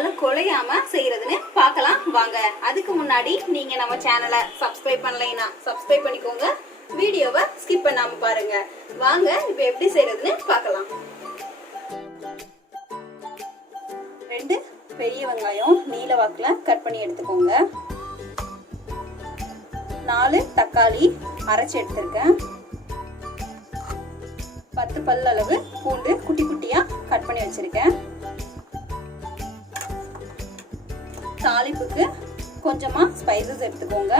நல்லா குழையாம செய்யறதுன்னு பார்க்கலாம் வாங்க. அதுக்கு முன்னாடி நீங்க நம்ம சேனலை சப்ஸ்கிரைப் பண்ணலைன்னா சப்ஸ்கிரைப் பண்ணிக்கோங்க. வீடியோவை ஸ்கிப் பண்ணாம பாருங்க. வாங்க இப்போ எப்படி செய்யறதுன்னு பார்க்கலாம். 2 பெரிய வெங்காயம் நீல வாக்குல கட் பண்ணி எடுத்துக்கோங்க. 4 தக்காளி அரைச்சு எடுத்திருக்கேன். 10 பல் அளவு பூண்டு குட்டி குட்டியா கட் பண்ணி வச்சிருக்கேன். தாளிப்புக்கு கொஞ்சமா ஸ்பைசஸ் எடுத்துக்கோங்க.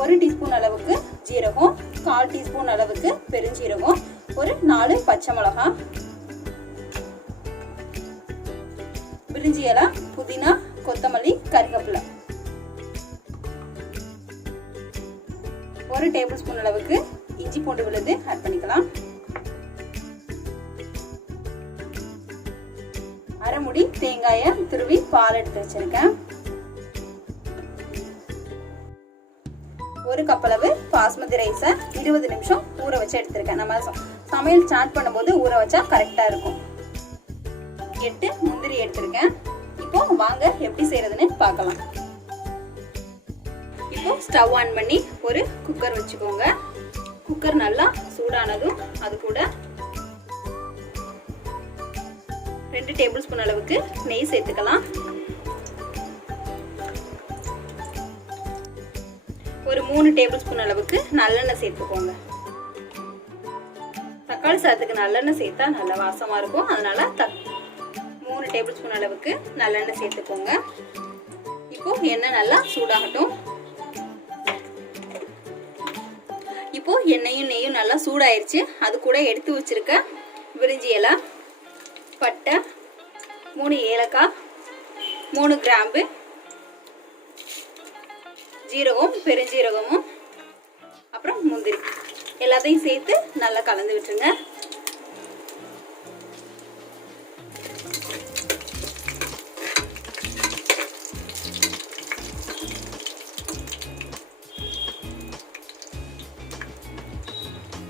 1 டீஸ்பூன் அளவுக்கு ஜீரகம், 1/4 டீஸ்பூன் அளவுக்கு பெருஞ்சீரகம், ஒரு 4 பச்சை மிளகாய், பிரிஞ்சி இலை, புதினா, கொத்தமல்லி, கறிவேப்பிலை, 1 டேபிள் ஸ்பூன் அளவுக்கு இஞ்சி பூண்டு விழுது ஆட் பண்ணிக்கலாம். 1/2 முடி தேங்காயை துருவி பால் எடுத்து வச்சிருக்கேன். 1 கப் அளவு பாஸ்மதி ரைஸை 20 நிமிஷம் ஊற வச்சு எடுத்திருக்கேன். நம்ம சமையல் ஸ்டார்ட் பண்ணும்போது ஊற வச்சா கரெக்டா இருக்கும். 8 முந்திரி எடுத்திருக்கேன். இப்போ வாங்க எப்படி செய்யறதுன்னு பார்க்கலாம். இப்போ ஸ்டவ் ஆன் பண்ணி ஒரு குக்கர் வச்சுக்கோங்க. குக்கர் நல்லா சூடானதும் அது கூட 2 டேபிள் ஸ்பூன் அளவுக்கு நெய் சேர்த்துக்கலாம். ஒரு 3 டேபிள் ஸ்பூன் அளவுக்கு நல்லெண்ணெய் சேர்த்துக்கோங்க. தக்காளி சாதத்துக்கு நல்லெண்ணெய் சேர்த்தா நல்ல வாசமா இருக்கும். அதனால 3 டேபிள் ஸ்பூன் அளவுக்கு நல்லெண்ணெய் சேர்த்துக்கோங்க. இப்போ எண்ணெய் நல்லா சூடாகட்டும். இப்போ எண்ணெயும் நெய்யும் நல்லா சூடாயிருச்சு. அது கூட எடுத்து வச்சிருக்க பிரிஞ்சி இலை, பட்டை, 3 ஏலக்காய், 3 கிராம்பு, ஜீரகம், பெருஞ்சீரகமும், அப்புறம் முந்திரி எல்லாத்தையும் சேர்த்து நல்லா கலந்து விட்டுருங்க.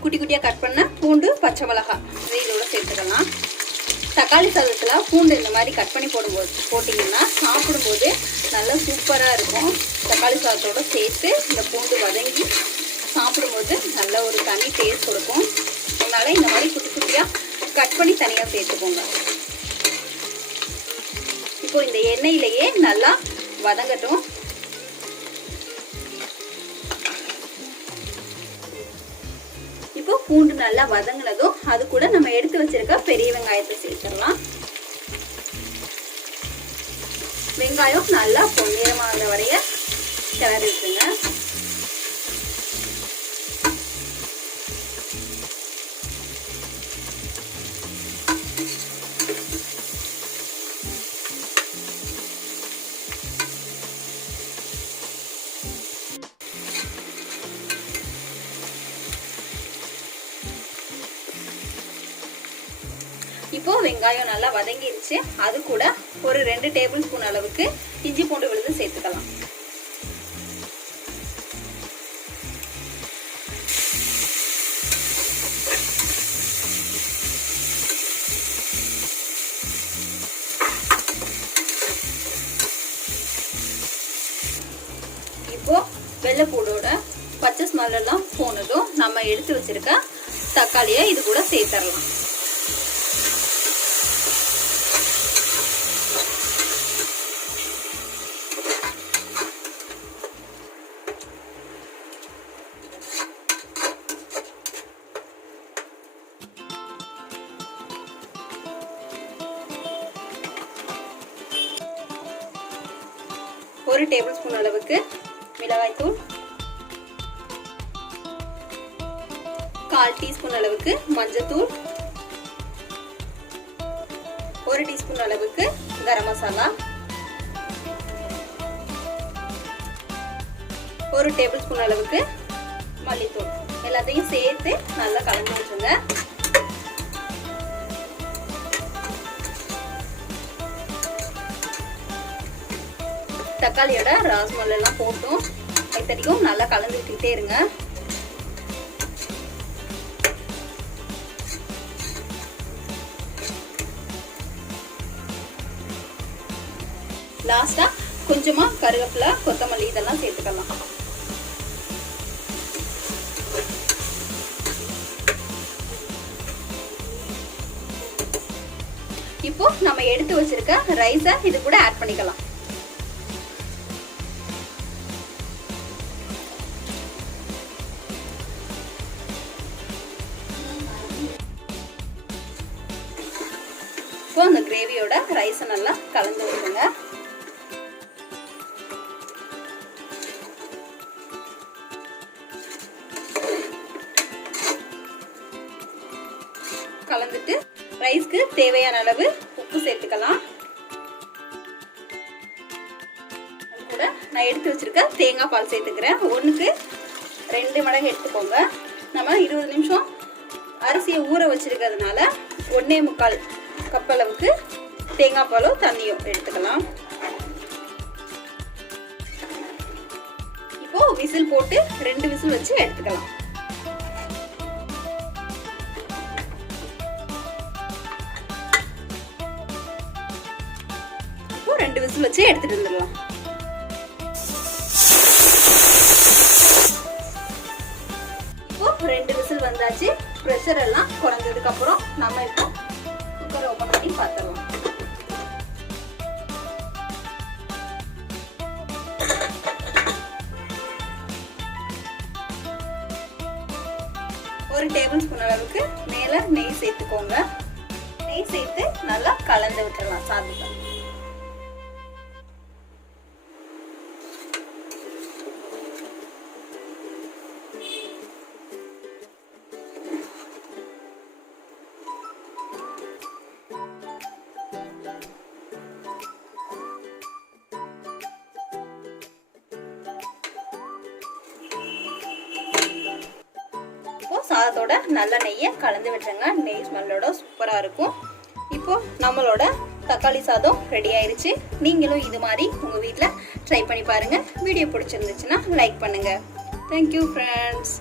குட்டி குட்டியா கட் பண்ண பூண்டு, பச்சை மிளகாய் இதோட சேர்த்துக்கலாம். தக்காளி சாதத்துல பூண்டு இந்த மாதிரி கட் பண்ணி போட்டிங்கன்னா சாப்பிடும்போது நல்லா சூப்பராக இருக்கும். தக்காளி சாதத்தோட சேர்த்து இந்த பூண்டு வதங்கி சாப்பிடும்போது நல்ல ஒரு தனி டேஸ்ட் கொடுக்கும். அதனால இந்த மாதிரி குட்டி குட்டியாக கட் பண்ணி தனியாக சேர்த்துக்கோங்க. இப்போ இந்த எண்ணெயிலேயே நல்லா வதங்கட்டும். இப்போ பூண்டு நல்லா வதங்கினதும் அது கூட நம்ம எடுத்து வச்சிருக்க பெரிய வெங்காயத்தை சேர்த்துடலாம். வெங்காயம் நல்லா பொன்னிறமாகிற வரைய கிளறி விட்டுருங்க. இப்போ வெங்காயம் நல்லா வதங்கிருச்சு. அது கூட ஒரு 2 டேபிள் ஸ்பூன் அளவுக்கு இஞ்சி பூண்டு விழுது சேர்த்துக்கலாம். இப்போ வெள்ளைப்பூடோட பச்சை ஸ்மெல் எல்லாம் போனதும் நம்ம எடுத்து வச்சிருக்க தக்காளியை இது கூட சேர்த்துடலாம். ஒரு டேபிள் ஸ்பூன் அளவுக்கு மிளகாய்த்தூள், 1/4 டீஸ்பூன் அளவுக்கு மஞ்சத்தூள், 1 டீஸ்பூன் அளவுக்கு கரம் மசாலா, 1 டேபிள் ஸ்பூன் அளவுக்கு மல்லித்தூள் எல்லாத்தையும் சேர்த்து நல்லா கலந்து வச்சுங்க. தக்காளியோட ராஸ்மல் எல்லாம் போட்டும் கைத்தடிக்கும் நல்லா கலந்து விட்டுட்டே இருங்க. லாஸ்ட்டாக கொஞ்சமாக கருவேப்பிலை, கொத்தமல்லி இதெல்லாம் சேர்த்துக்கலாம். இப்போ நம்ம எடுத்து வச்சிருக்க ரைஸை இது கூட ஆட் பண்ணிக்கலாம். இப்போ அந்த கிரேவியோட ரைஸை நல்லா கலந்து விடுங்க. கலந்துட்டு ரைஸ்க்கு தேவையான அளவு உப்பு சேர்த்துக்கலாம். அது கூட நான் எடுத்து வச்சிருக்க தேங்காய் பால் சேர்த்துக்கிறேன். 1க்கு 2 மடங்கு எடுத்துக்கோங்க. நம்ம 20 நிமிஷம் அரிசியை ஊற வச்சிருக்கிறதுனால 1.25 கப் அளவுக்கு தேங்காய் பாலும் தண்ணியும் எடுத்துக்கலாம். இப்போ விசில் போட்டு 2 விசில் வச்சு எடுத்துக்கலாம். இப்போ 2 விசில் வச்சு எடுத்துட்டு வந்துடலாம். இப்போ 2 விசில் வந்தாச்சு. ப்ரெஷர் எல்லாம் குறைஞ்சதுக்கு அப்புறம் நம்ம இப்போ குக்கரை ஓபன் பண்ணி பார்த்துடலாம். ஒரு டேபிள் ஸ்பூன் அளவுக்கு மேல நெய் சேர்த்துக்கோங்க. நெய் சேர்த்து நல்லா கலந்து விட்டுறலாம் சாதத்தை. சாதத்தோட நல்ல நெய்யை கலந்து விட்டுருங்க. நெய் ஸ்மெல்லோட சூப்பராக இருக்கும். இப்போ நம்மளோட தக்காளி சாதம் ரெடி ஆயிருச்சு. நீங்களும் இது மாதிரி உங்கள் வீட்டில் ட்ரை பண்ணி பாருங்கள். வீடியோ பிடிச்சிருந்துச்சுன்னா லைக் பண்ணுங்கள். Thank you friends.